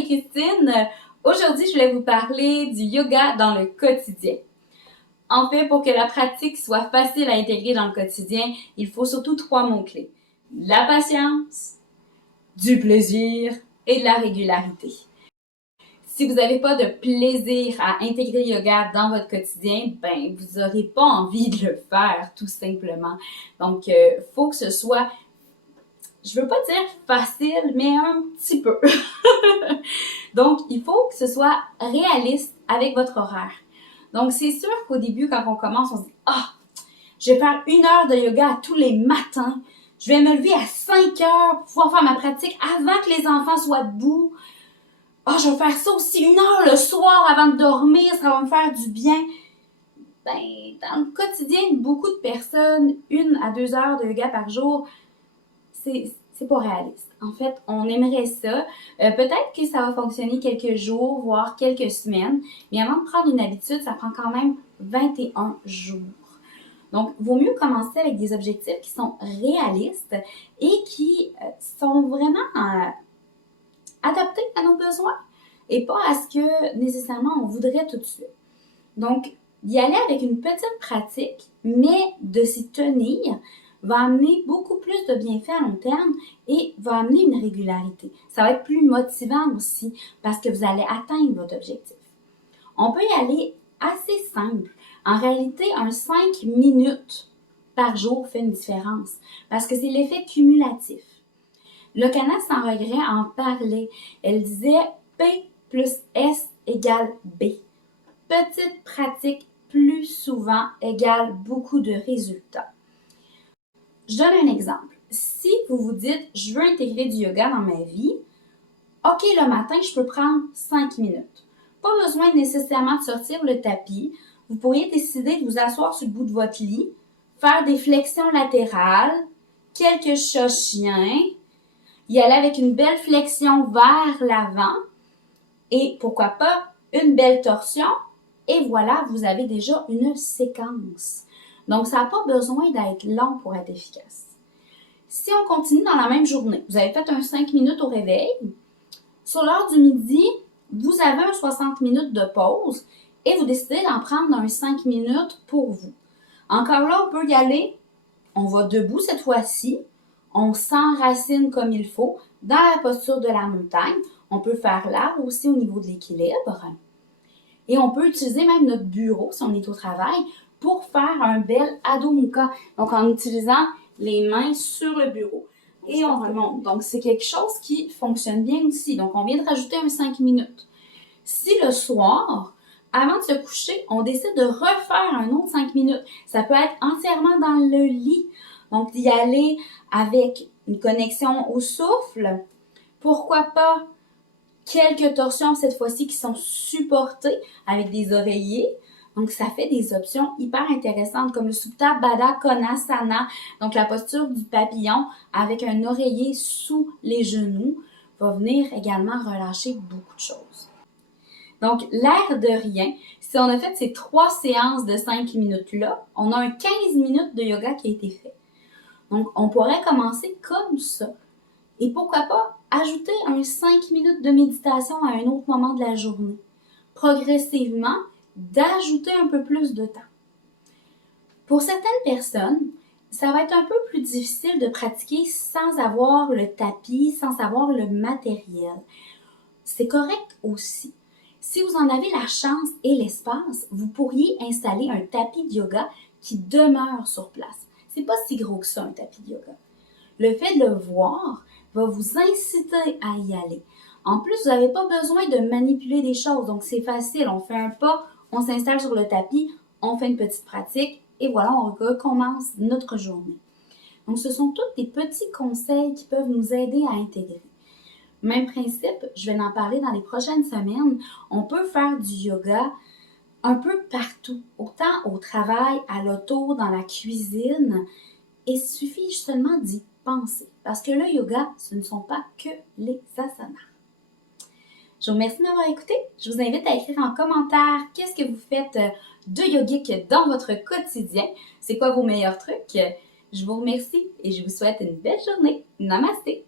Marie-Christine. Aujourd'hui, je voulais vous parler du yoga dans le quotidien. En fait, pour que la pratique soit facile à intégrer dans le quotidien, il faut surtout 3 mots-clés. La patience, du plaisir et de la régularité. Si vous n'avez pas de plaisir à intégrer le yoga dans votre quotidien, ben vous n'aurez pas envie de le faire, tout simplement. Donc, faut que ce soit, je veux pas dire facile, mais un petit peu. Donc, il faut que ce soit réaliste avec votre horaire. Donc, c'est sûr qu'au début, quand on commence, on se dit « Ah, je vais faire 1 heure de yoga tous les matins. Je vais me lever à 5 heures pour pouvoir faire ma pratique avant que les enfants soient debout. Ah, je vais faire ça aussi 1 heure le soir avant de dormir, ça va me faire du bien. » Ben, dans le quotidien de beaucoup de personnes, 1 à 2 heures de yoga par jour, c'est pas réaliste. En fait, on aimerait ça. Peut-être que ça va fonctionner quelques jours, voire quelques semaines, mais avant de prendre une habitude, ça prend quand même 21 jours. Donc, vaut mieux commencer avec des objectifs qui sont réalistes et qui sont vraiment adaptés à nos besoins et pas à ce que nécessairement on voudrait tout de suite. Donc, d'y aller avec une petite pratique, mais de s'y tenir, va amener beaucoup plus de bienfaits à long terme et va amener une régularité. Ça va être plus motivant aussi parce que vous allez atteindre votre objectif. On peut y aller assez simple. En réalité, un 5 minutes par jour fait une différence parce que c'est l'effet cumulatif. Locana sans regret en parlait. Elle disait P plus S égale B. Petite pratique plus souvent égale beaucoup de résultats. Je donne un exemple. Si vous vous dites « je veux intégrer du yoga dans ma vie », OK, le matin, je peux prendre 5 minutes. Pas besoin nécessairement de sortir le tapis. Vous pourriez décider de vous asseoir sur le bout de votre lit, faire des flexions latérales, quelques chats chiens, y aller avec une belle flexion vers l'avant et pourquoi pas une belle torsion et voilà, vous avez déjà une séquence. Donc, ça n'a pas besoin d'être long pour être efficace. Si on continue dans la même journée, vous avez fait un 5 minutes au réveil, sur l'heure du midi, vous avez un 60 minutes de pause et vous décidez d'en prendre un 5 minutes pour vous. Encore là, on peut y aller, on va debout cette fois-ci, on s'enracine comme il faut dans la posture de la montagne. On peut faire l'arbre aussi au niveau de l'équilibre. Et on peut utiliser même notre bureau, si on est au travail, pour faire un bel Adho Mukha. Donc, en utilisant les mains sur le bureau. Et on remonte. Donc, c'est quelque chose qui fonctionne bien aussi. Donc, on vient de rajouter un 5 minutes. Si le soir, avant de se coucher, on décide de refaire un autre 5 minutes, ça peut être entièrement dans le lit. Donc, d'y aller avec une connexion au souffle. Pourquoi pas quelques torsions cette fois-ci qui sont supportées avec des oreillers. Donc, ça fait des options hyper intéressantes comme le Supta Baddha Konasana, donc la posture du papillon avec un oreiller sous les genoux, va venir également relâcher beaucoup de choses. Donc, l'air de rien, si on a fait ces 3 séances de 5 minutes-là, on a un 15 minutes de yoga qui a été fait. Donc, on pourrait commencer comme ça. Et pourquoi pas ajouter un 5 minutes de méditation à un autre moment de la journée. Progressivement, d'ajouter un peu plus de temps. Pour certaines personnes, ça va être un peu plus difficile de pratiquer sans avoir le tapis, sans avoir le matériel. C'est correct aussi. Si vous en avez la chance et l'espace, vous pourriez installer un tapis de yoga qui demeure sur place. C'est pas si gros que ça, un tapis de yoga. Le fait de le voir va vous inciter à y aller. En plus, vous n'avez pas besoin de manipuler des choses, donc c'est facile. On fait un pas, on s'installe sur le tapis, on fait une petite pratique et voilà, on recommence notre journée. Donc, ce sont tous des petits conseils qui peuvent nous aider à intégrer. Même principe, je vais en parler dans les prochaines semaines. On peut faire du yoga un peu partout, autant au travail, à l'auto, dans la cuisine. Et il suffit seulement d'y penser. Parce que le yoga, ce ne sont pas que les asanas. Je vous remercie de m'avoir écouté. Je vous invite à écrire en commentaire qu'est-ce que vous faites de yogique dans votre quotidien. C'est quoi vos meilleurs trucs? Je vous remercie et je vous souhaite une belle journée. Namasté!